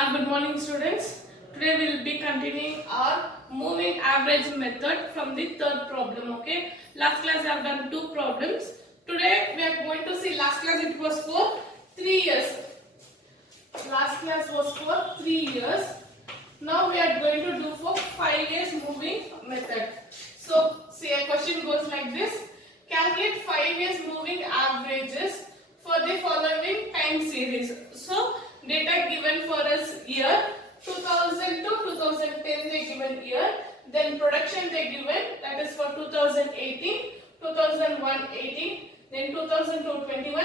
Good morning, students. Today we will be continuing our moving average method from the third problem. Okay. Last class I have done two problems. Today we are going to see. Last class it was for 3 years. Last class was for 3 years. Now we are going to do for 5 years moving method. So see, a question goes like this: calculate 5 years moving averages for the following time series. So data given for us year 2000 to 2010 they given year, then production they given, that is for 2018, 2001 18, then 2002 21,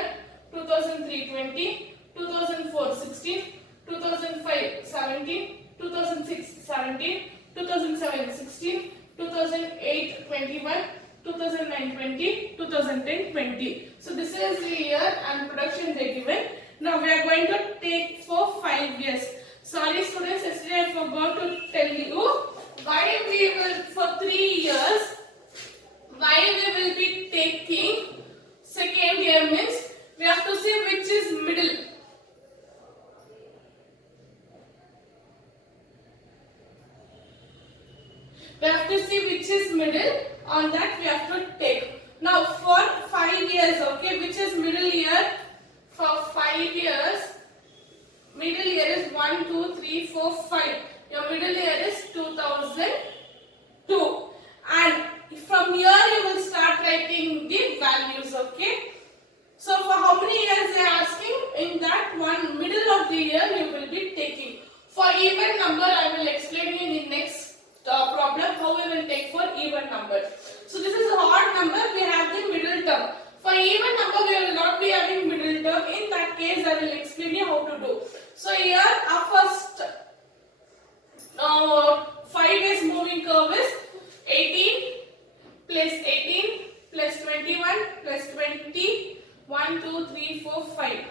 2003 20, 2004 16, 2005 17, 2006 17, 2007 16, 2008 21, 2009 20, 2010 20. So this is the year and production they given. Now we are going to take for 5 years. Sorry students, yesterday I forgot to tell you why we will for 3 years, why we will be taking second year means we have to see which is middle. We have to see which is middle, on that we have to take. Now for 5 years, okay, which is middle year? For 5 years, middle year is 1, 2, 3, 4, 5. Your middle year is 2002. And from here you will start writing the values, okay. So for how many years they are asking? In that one middle of the year you will be taking. For even number I will explain you in the next problem how we will take for even number. So this is odd number, we have the middle term. For even number we will not be having middle term. In that case I will explain you how to do. So here our first 5 years moving curve is 18 plus 18 plus 21 plus 20, 1, 2, 3, 4, 5.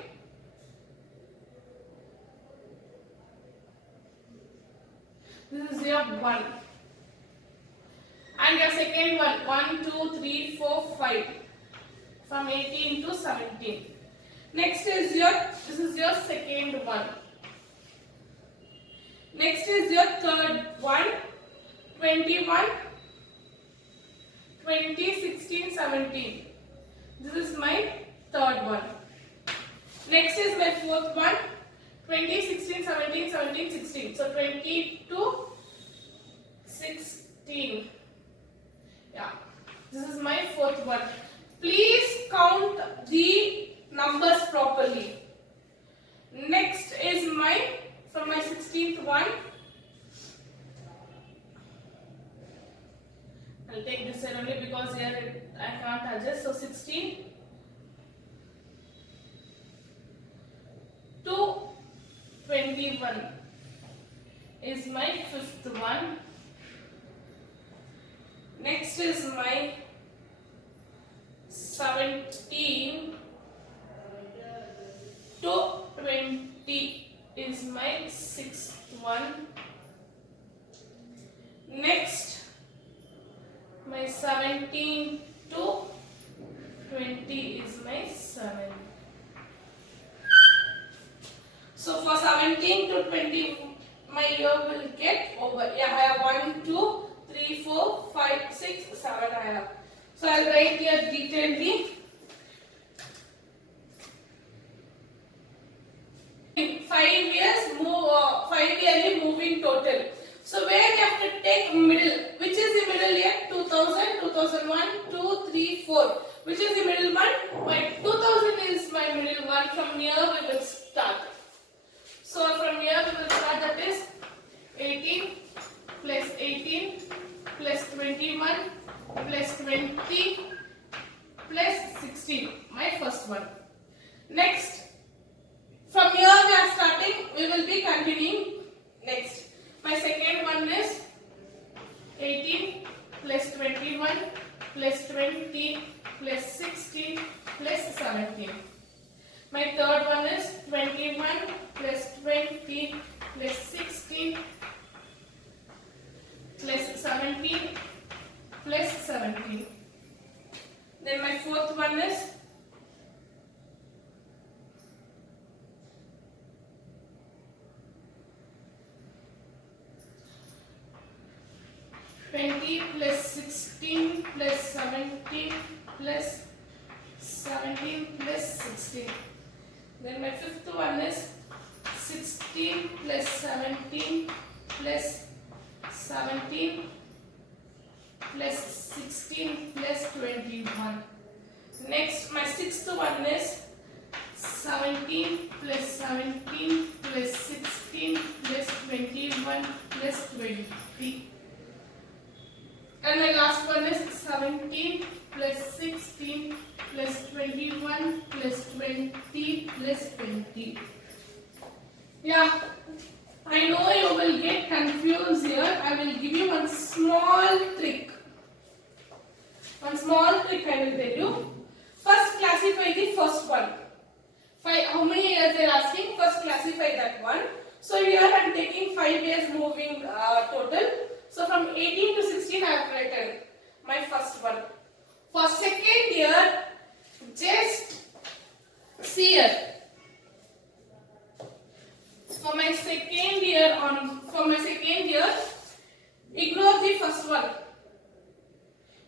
This is your 1. And your second one, 1, 2, 3, 4, 5. From 18 to 17. Next is this is your second one. Next is your third one, 21, 20, 16, 17. This is my third one. Next is my fourth one, 20, 16, 17, 17, 16. So 20 to 16. Yeah, this is my fourth one. Please count the numbers properly. Next is from my 16th one. I'll take this here only because here I can't adjust. So 16 to 21 is my fifth one. Next is my 17 to 20 is my sixth one. Next, my 17 to 20 is my 7th. So for 17 to 20, my year will get over. Yeah, I have 1, 2, 3, 4, 5, 6, 7 I have. So I'll write here detailedly. 5 years move, 5 yearly moving total. So where we have to take middle, which is the middle year? 2000, 2001, 2, 3, 4. Which is the middle one? My 2000 is my middle one. From here we will start. So from here we will start, that is 18 plus 18 plus 21 plus 20 plus 16. My first one. Next. From here we are starting, we will be continuing next. My second one is 18 plus 21 plus 20 plus 16 plus 17. My third one is 21 plus 20 plus 16 plus 17 plus 17. Then my fourth one is 21 plus 16 plus 17 plus 17 plus 16. Then my fifth one is 16 plus 17 plus 17 plus 16 plus 21. Next, my sixth one is 17 plus 17 plus 16 plus 21 plus 20. And my last one is 17 plus 16 plus 21 plus 20 plus 20. Yeah, I know you will get confused here. I will give you one small trick. One small trick I will tell you. First classify the first one. How many years they are asking? First classify that one. So here I am taking 5 years moving total. So from 18 to 16 I have written my first one. For second year, just see here. For my second year, ignore the first one.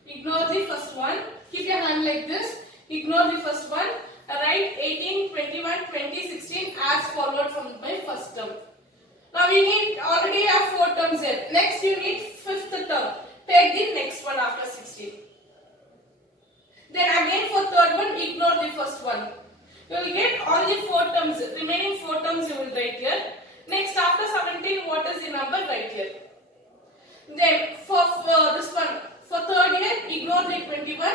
Ignore the first one. Keep your hand like this. Ignore the first one. Write 18, 21, 20, 16 as followed from my first term. Now we need already have 4 terms here. Next you need fifth term. Take the next one after 16. Then again for third one, ignore the first one. You will get all the 4 terms. Remaining 4 terms you will write here. Next after 17, what is the number? Write here. Then for this one, for third year, ignore the 21.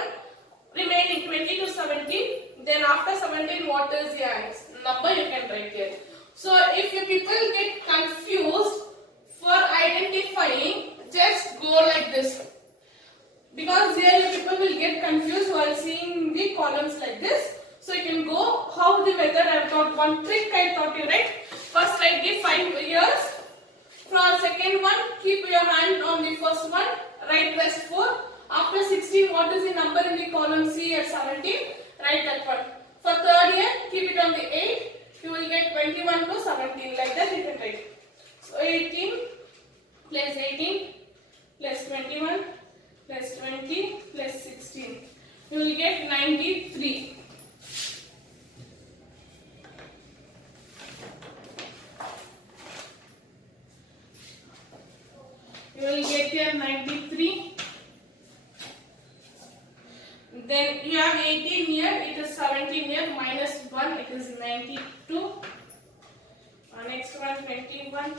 Remaining 20 to 17. Then after 17, what is the number you can write here. So if you people get confused for identifying, just go like this. Because here you people will get confused while seeing the columns like this. So you can go how the method I have taught. One trick I taught you, right? First write the 5 years. For second one, keep your hand on the first one. Write rest 4. After 16, what is the number in the column C at 17? Write that one. For third year, keep it on the 8. You will get 21 to 17. Like that you can write. So 18 plus 18 plus 21 plus 20 plus 16. You will get 93. You will get here 93. Then you have 18 here, it is 17 here, minus 1, it is 92. Next one, 21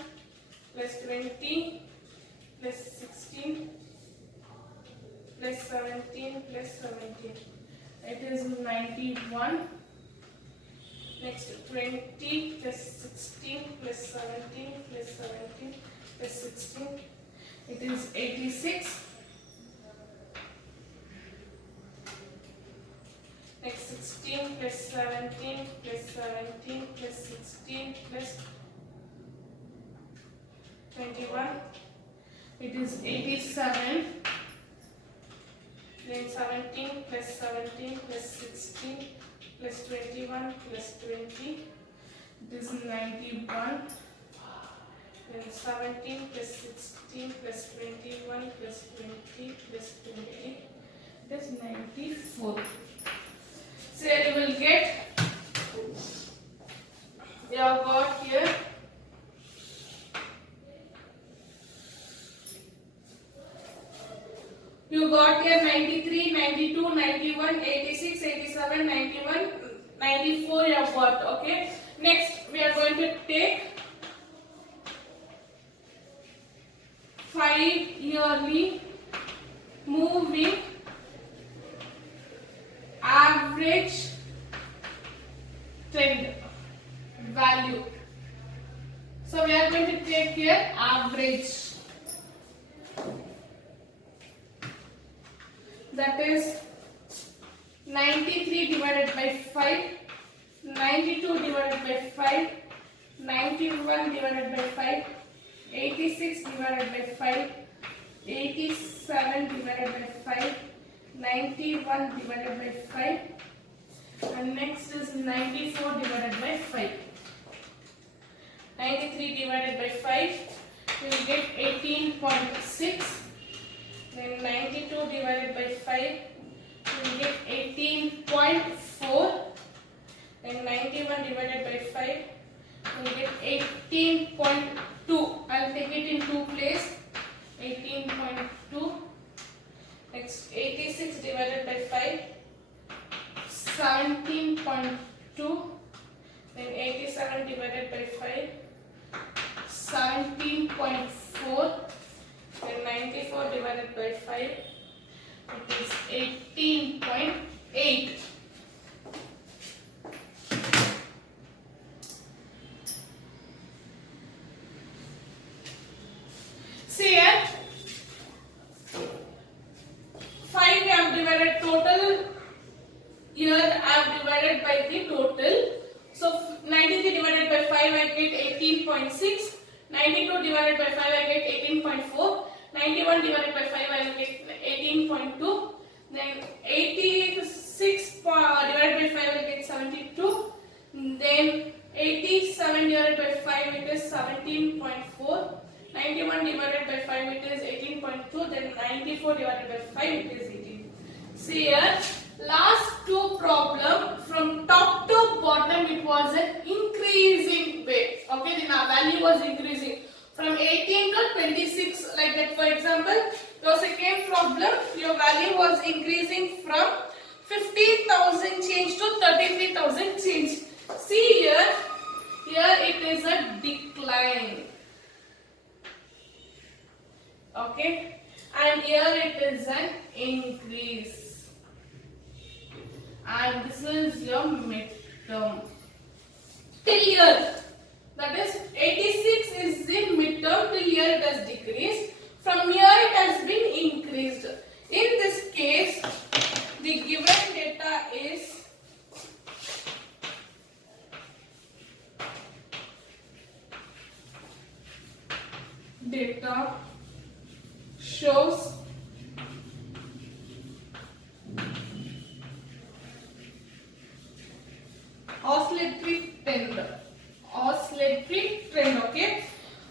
plus 20 plus 16 plus 17 plus 17. It is 91. Next 20 plus 16 plus 17 plus 17 plus 16. It is 86. Next 16 plus 17 plus 17 plus 16 plus 21. It is 87. Then 17 plus 17 plus 16 plus 21 plus 20. It is 91. Then 17 plus 16 plus 21 plus 20 plus 20. It is 94. So you will get, you have got here you got here 93, 92, 91, 86, 87, 91, 94 you have got. Okay. Next we are going to take 5 yearly moving average trend value. So we are going to take here average. That is 93 divided by 5, 92 divided by 5, 91 divided by 5, 86 divided by 5, 87 divided by 5, 91 divided by 5, and next is 94 divided by 5. 93 divided by 5, you will get 18.6. Then 92 divided by 5, we will get 18.4. Then 91 divided by 5, we will get 18.2. I'll take it in two place. 18.2. Next 86 divided by 5, 17.2. Then 87 divided by 5, 17.4. Then 94 divided by 5, it is 18.8. See here, 5 we have divided total. Here I have divided by the total. So 93 divided by 5 I get 18.6. 92 divided by 5 I get 18.4. 91 divided by 5 I will get 18.2. Then 86 divided by 5 I will get 72. Then 87 divided by 5 it is 17.4. 91 divided by 5 it is 18.2. Then 94 divided by 5 it is 18. See here, last two problem from top to bottom it was an increasing way. Okay, the value was increasing from 18 to 26 like that. For example, your second problem, your value was increasing from 15,000 change to 33,000 change. See here, it is a decline. Okay, and here it is an increase. And this is your midterm. Till here, that is 86 is the midterm. Till here it has decreased. From here it has been increased. In this case, the given data is data shows oscillatory trend. Oscillatory trend, okay?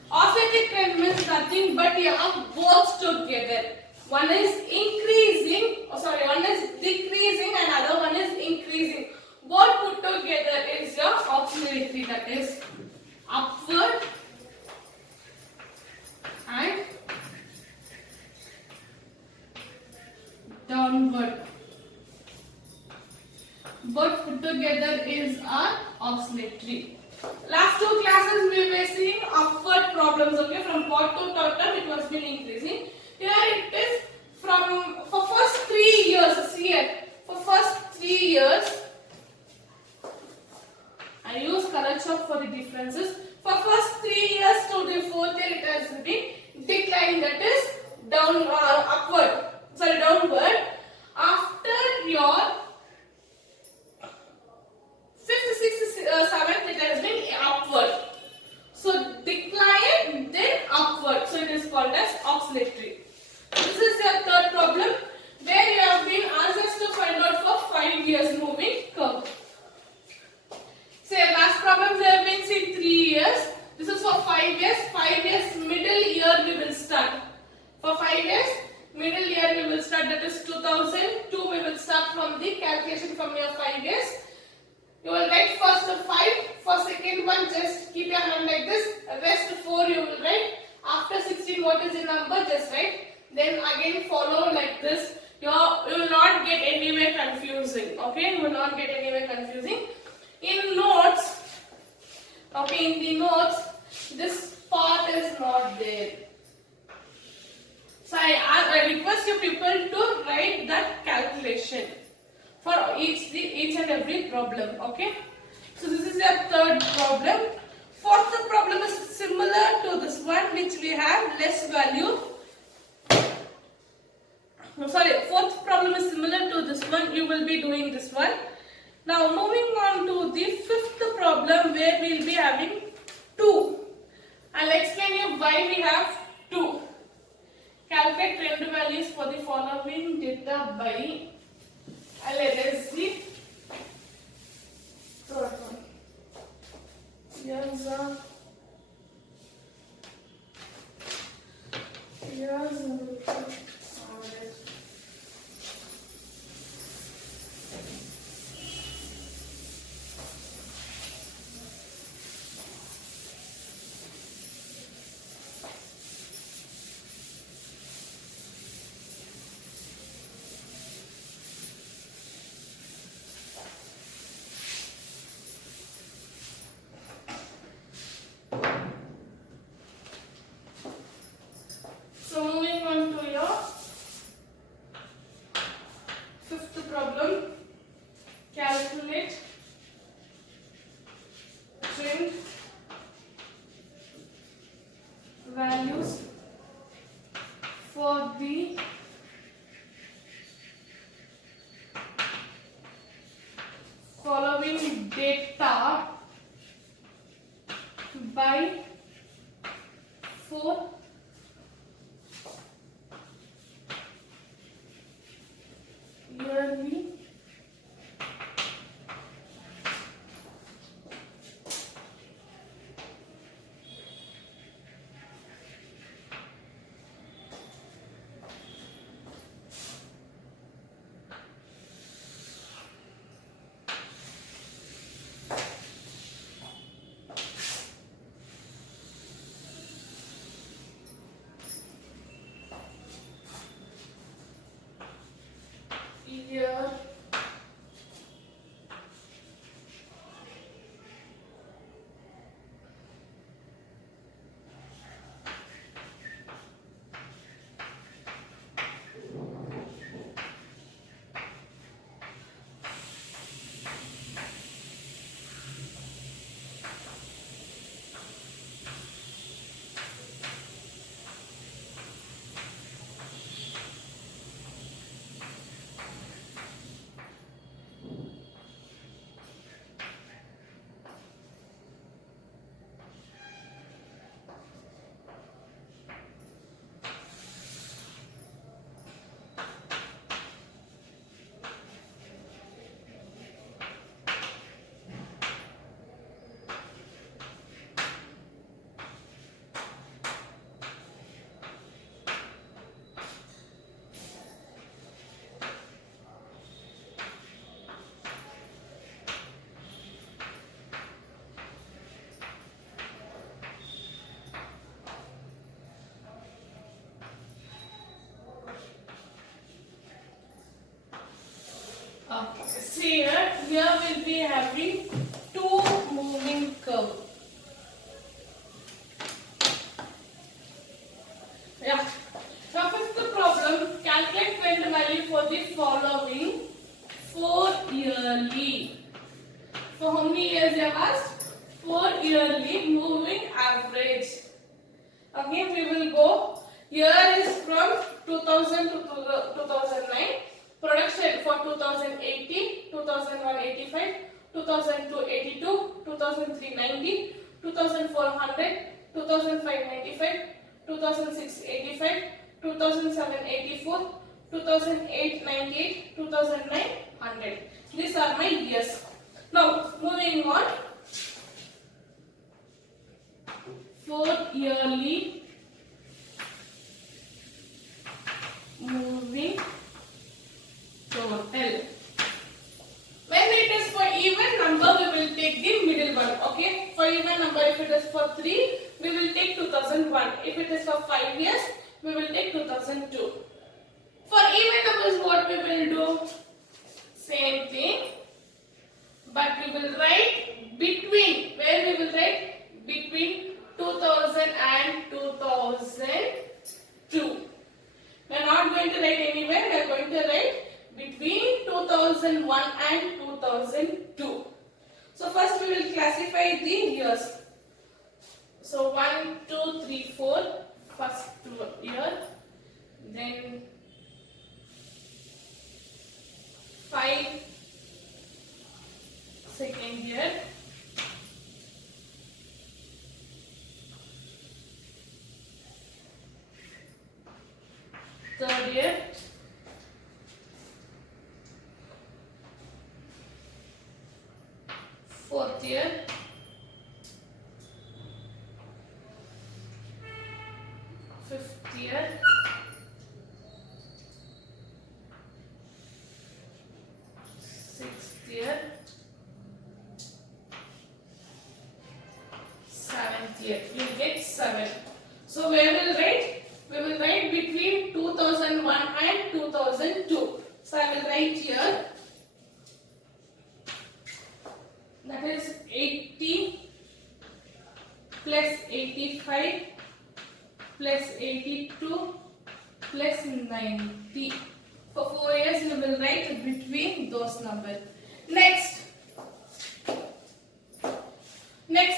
Oscillatory trend means nothing but you have both together. One is increasing, one is decreasing and other one is increasing. Both put together is your oscillatory, that is upward and downward. Both put together is our oscillatory. Last two classes we were seeing upward problems, okay? From bottom to top it was been increasing. Here it is from for first 3 years. See here, for first 3 years, I use color chalk for the differences. For first 3 years to the 4th year it has been declining, that is downward. After your 5th, 6th, 7th it has been upward. So decline then upward. So it is called as oscillatory. This is your third problem where you have been asked us to find out for 5 years moving curve. Say last problem we have been seen 3 years. This is for 5 years. 5 years middle year we will start. For 5 years middle year we will start, that is 2002 we will start from the calculation from your 5 years. You will write first 5, for second one just keep your hand like this, rest 4 you will write. After 16 what is the number, just write. Then again follow like this. You will not get anywhere confusing. Okay, you will not get anywhere confusing. In notes, okay, in the notes this part is not there. So I request you people to write that calculation for each and every problem. Okay, so this is your third problem. Fourth problem is similar to this one, which we have less value. Fourth problem is similar to this one. You will be doing this one. Now moving on to the fifth problem where we will be having 2. I'll explain you why we have 2. Calculate trend values for the following data by, I'll erase the third one. Here's 5, 4, yearly, year, okay. See here we'll be having two moving curve. Yeah. Now fifth problem, calculate trend value for the following 4 yearly. So how many years you have asked? 4 yearly moving average. Okay, we will go. Year is from 2000 to 2009. Production for 2080, 2001 85, 2002 82, 2003 90, 2004 100, 2005 95, 2006 85, 2007 84, 2008 98, 2009 100. These are my years. Now moving on. 4 yearly moving total. When it is for even number, we will take the middle one. Okay. For even number, if it is for 3, we will take 2001. If it is for 5 years, we will take 2002. For even numbers, what we will do? Same thing. But we will write between. Where we will write? Between 2000 and 2002. We are not going to write anywhere. We are going to write between 2001 and 2002. So first we will classify the years. So 1, 2, 3, 4 first year, then 5 second year, third year, fourth year, fifth year, sixth year, seventh year. You get 7. So where will write? We will write between 2001 and 2002. So I will write here. That is 80 plus 85 plus 82 plus 90. For 4 years you will write between those numbers. Next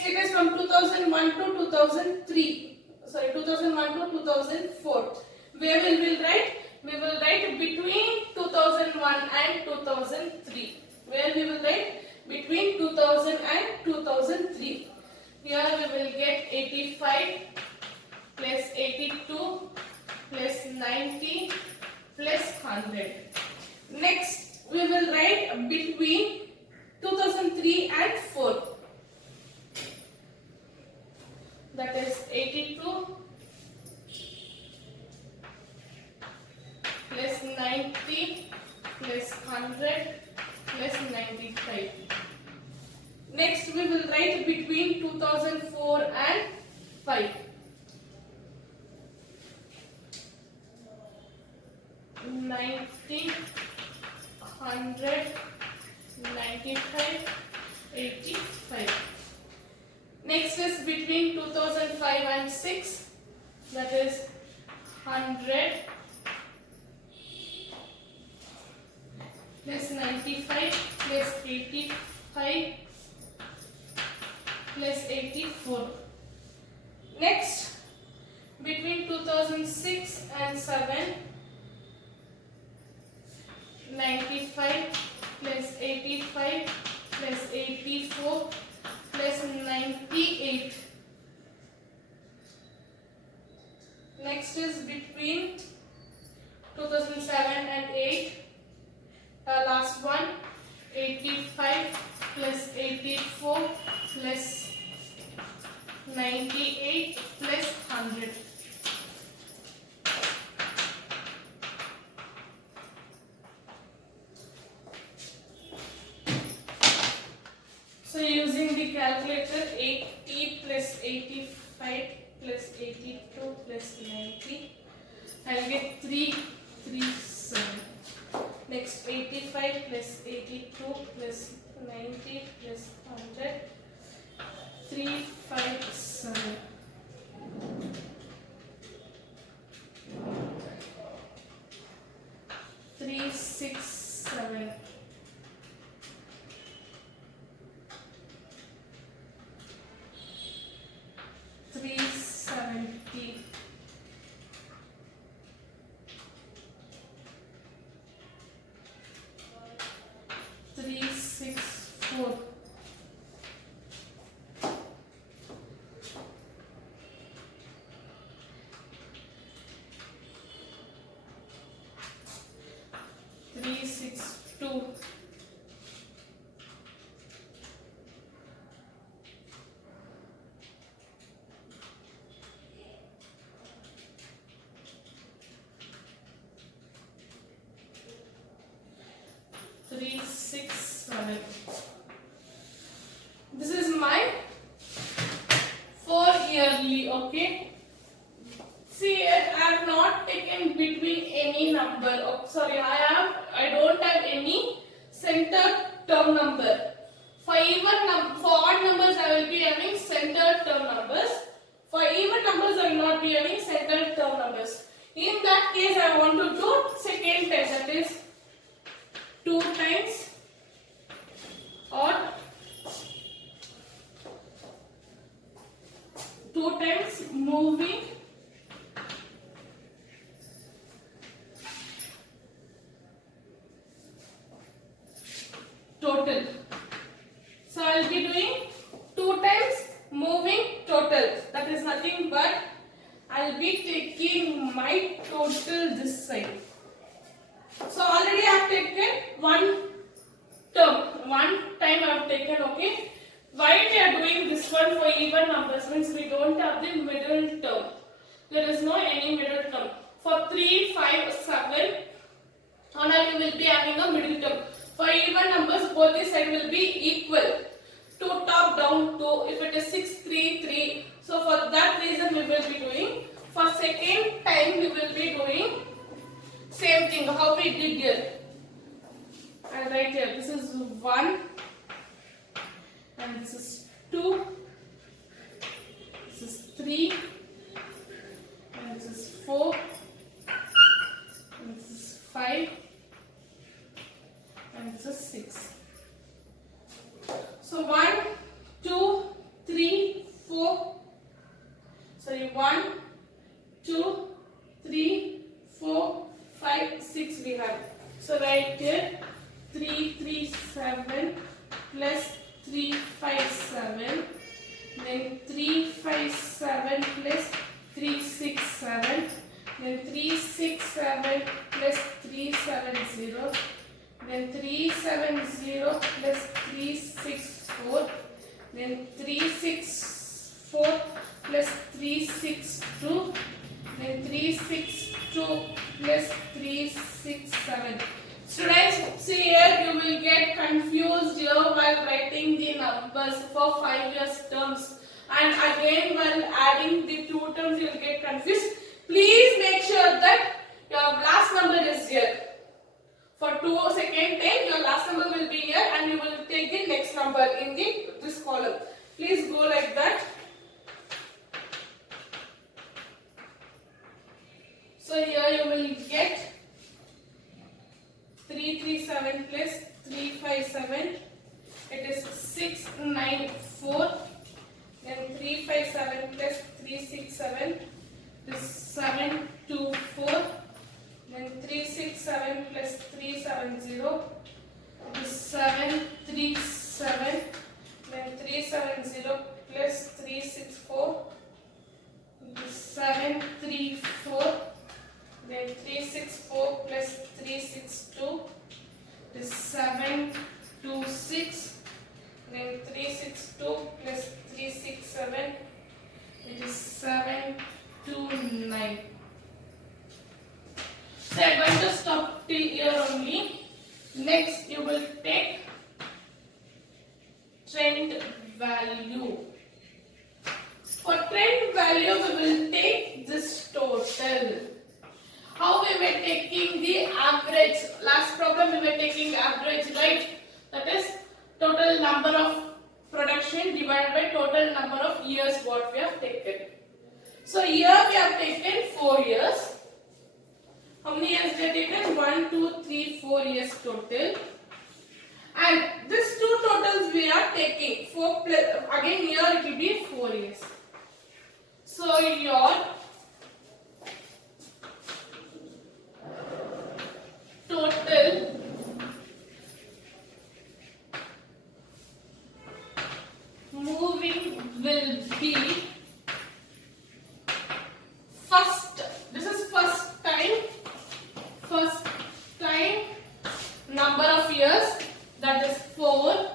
it is from 2001 to 2003. Sorry, 2001 to 2004. Where we will write? We will write between 2001 and 2003. Where we will write? Between 2000 and 2003. Here we will get 85 plus 82 plus 90 plus 100. Next, we will write between 2003 and 4. That is 82 plus 90 plus 100 plus 95. Next, we will write between 2004 and 5. 90, 100, 95, 85. Next is between 2005 and 6. That is 100 plus 95 plus 85 plus 84. Next, between 2006 and 7, 95 plus 85 plus 84 plus 98. Next is between 2007 and 8. Last one, 85 plus 84 plus 98 plus 100. So using the calculator, 80 plus 85 plus 82 plus 90, I will get 337. Next, 85 plus 82 plus 90 plus 100, 357. Three, six, seven. 370. 364. 362. 367. This is my 4 yearly, okay. See, I have not taken between any number. Oh, sorry, I don't have any center term number. For odd numbers, I will be having center term numbers. For even numbers, I will not be having center term numbers. In that case, I want to do second test, that is 2 times odd, 2 times moving, total. So I will be doing 2 times moving total. That is nothing but I will be taking my total this side. So already I have taken one term, one time I have taken, okay. Why we are doing this one for even numbers means we don't have the middle term. There is no any middle term. For 3, 5, 7, now you will be having a middle term. For even numbers, both the side will be equal. 2 top, down 2. If it is 6, 3, 3. So for that reason we will be doing. For second time we will be doing same thing how we did here. I'll write here. This is 1 and this is 2. This is 3 and this is 4 and this is 5 and this is 6. So 1, 2, 3, 4. Sorry, 1, 2, 3, 4, 5, 6 we have. So right here 337 plus 357 then 357 plus 367, then 367 plus 370, then 370 plus 364, then 364 plus 362, then 362 plus 367. Students, see here you will get confused here while writing the numbers for 5 years terms, and again while adding the two terms you will get confused. Please make sure that your last number is here. For second time your last number will be here and you will take the next number in this column. Please go like that. So here you will get 337 plus 357, it is 694, then 357 plus 367 is 724, then 367 plus 370 is 737, then 370 plus 364 is 734, then 364 plus 362 is 726, then 362 plus 367 it is 729. So I am going to stop till here only. Next you will take trend value. For trend value we will take this total. How we were taking the average? Last problem we were taking average, right? That is total number of production divided by total number of years what we have taken. So here we have taken 4 years. How many years we have taken? 1, 2, 3, 4 years total. And these two totals we are taking. 4 plus, again here it will be 4 years. So your total moving will be first time number of years, that is 4,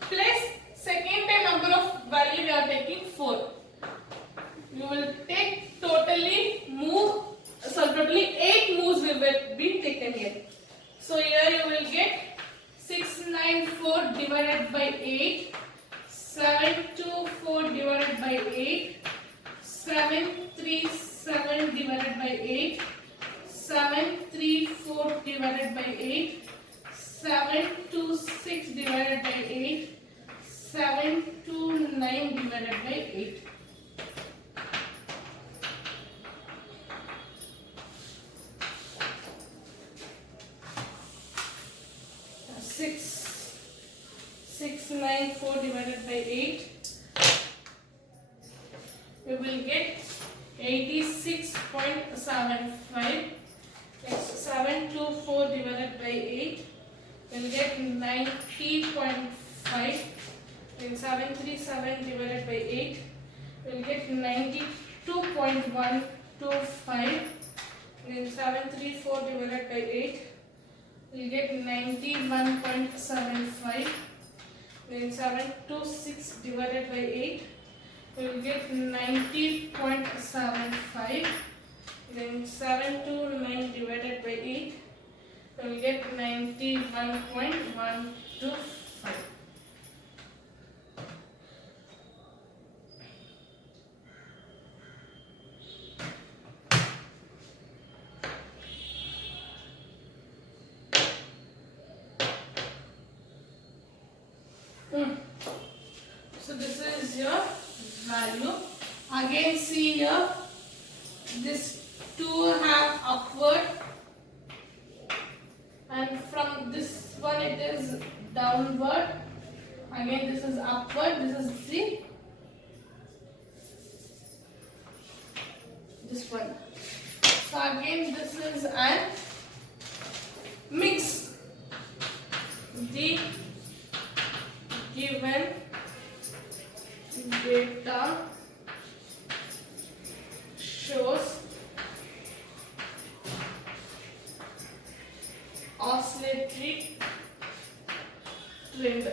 plus second time number of value we are taking 4. You will take totally 8 moves will be taken here. So here you will get 694 divided by 8, 724 divided by 8, 737 divided by 8, 734 divided by 8, 726 divided by 8, 729 divided by 8. Six 694 divided by 8, we will get 86.75. Next 724 divided by 8, we will get 90.5. Then 737 divided by 8, we will get 92.125. Then 734 divided by 8, we will get 91.75. Then 726 divided by 8, we will get 90.75. Then 729 divided by 8, we will get 91.125. So this is your value. Again see here, this 2 have upward, and from this one it is downward. Again this is upward, this is this one. So again this is an mix. The given data shows oscillatory trend.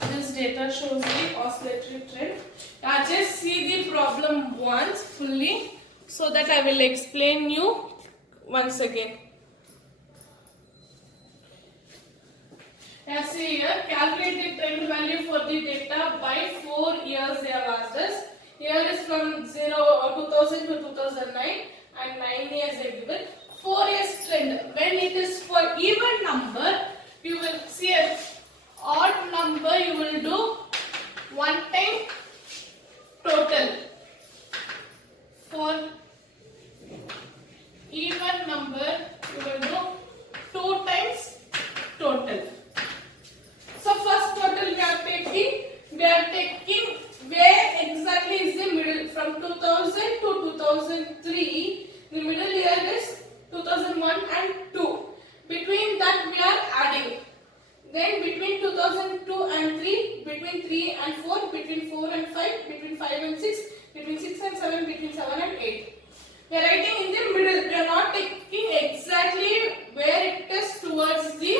This data shows the oscillatory trend. Now just see the problem once fully so that I will explain you once again. Now see here, calculate the trend value for the data by 4 years they have asked us. Here is from 2000 to 2009 and 9 years they have given. 4 years trend. When it is for even number, you will see a odd number, you will do one time total. For even number, you will do 2 times total. So first total we are taking where exactly is the middle, from 2000 to 2003, the middle year is 2001 and 2. Between that we are adding. Then between 2002 and 3, between 3 and 4, between 4 and 5, between 5 and 6, between 6 and 7, between 7 and 8. We are writing in the middle. We are not taking exactly where it is towards the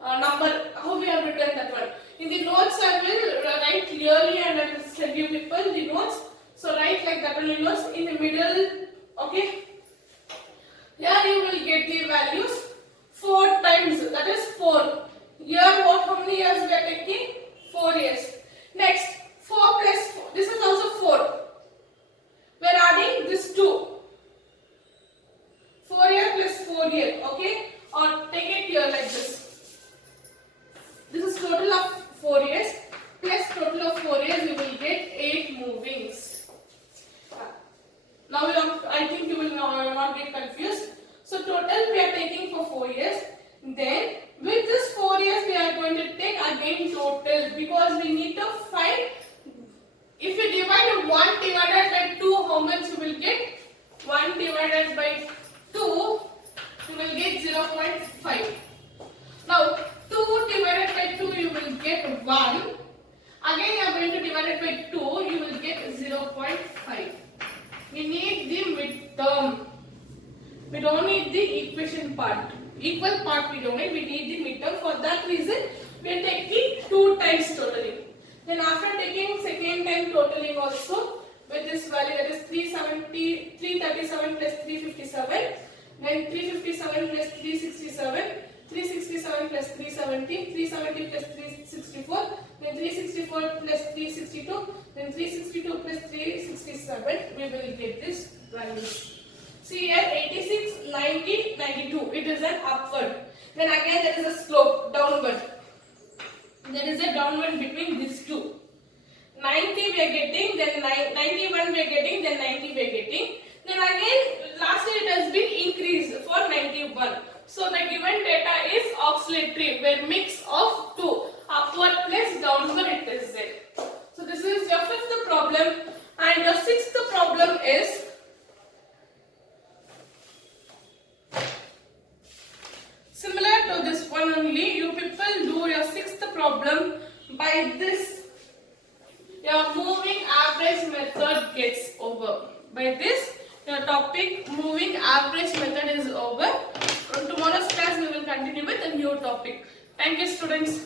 number, how we have written that one. In the notes I will write clearly and I will tell you people the notes. So write like that only notes in the middle. Okay. Here you will get the values 4 times, that is 4. Here how many years we are taking? 4 years. Next 4 plus 4. This is also 4. We are adding this 2. 4 year plus 4 year. Okay. Or take it here like this. This is total of 4 years plus total of 4 years, you will get 8 movings. Now I think you will not get confused. So total we are taking for 4 years. Then with this 4 years we are going to take again total, because we need to find, if you divide 1 divided by 2, how much you will get? 1 divided by 2, you will get 0.5. Now 2 divided by 2, you will get 1. Again you are going to divide it by 2, you will get 0.5. We need the midterm. We don't need the equation part. Equal part we don't need. We need the midterm. For that reason, we are taking 2 times totaling. Then after taking second time totaling also with this value, that is 337 plus 357. Then 357 plus 367. 367 plus 370, 370 plus 364, then 364 plus 362, then 362 plus 367, we will get this values. See here 86, 90, 92, it is an upward. Then again there is a slope, downward. There is a downward between these two. 90 we are getting, then 91 we are getting, then 90 we are getting. Then again lastly it has been increased for 91. So the given data is oscillatory, where mix of 2, upward plus downward it is there. So this is your 5th problem, and your 6th problem is similar to this one only. You people do your 6th problem by this. Your moving average method gets over. By this, your topic moving average method is over. From tomorrow's class, we will continue with a new topic. Thank you, students.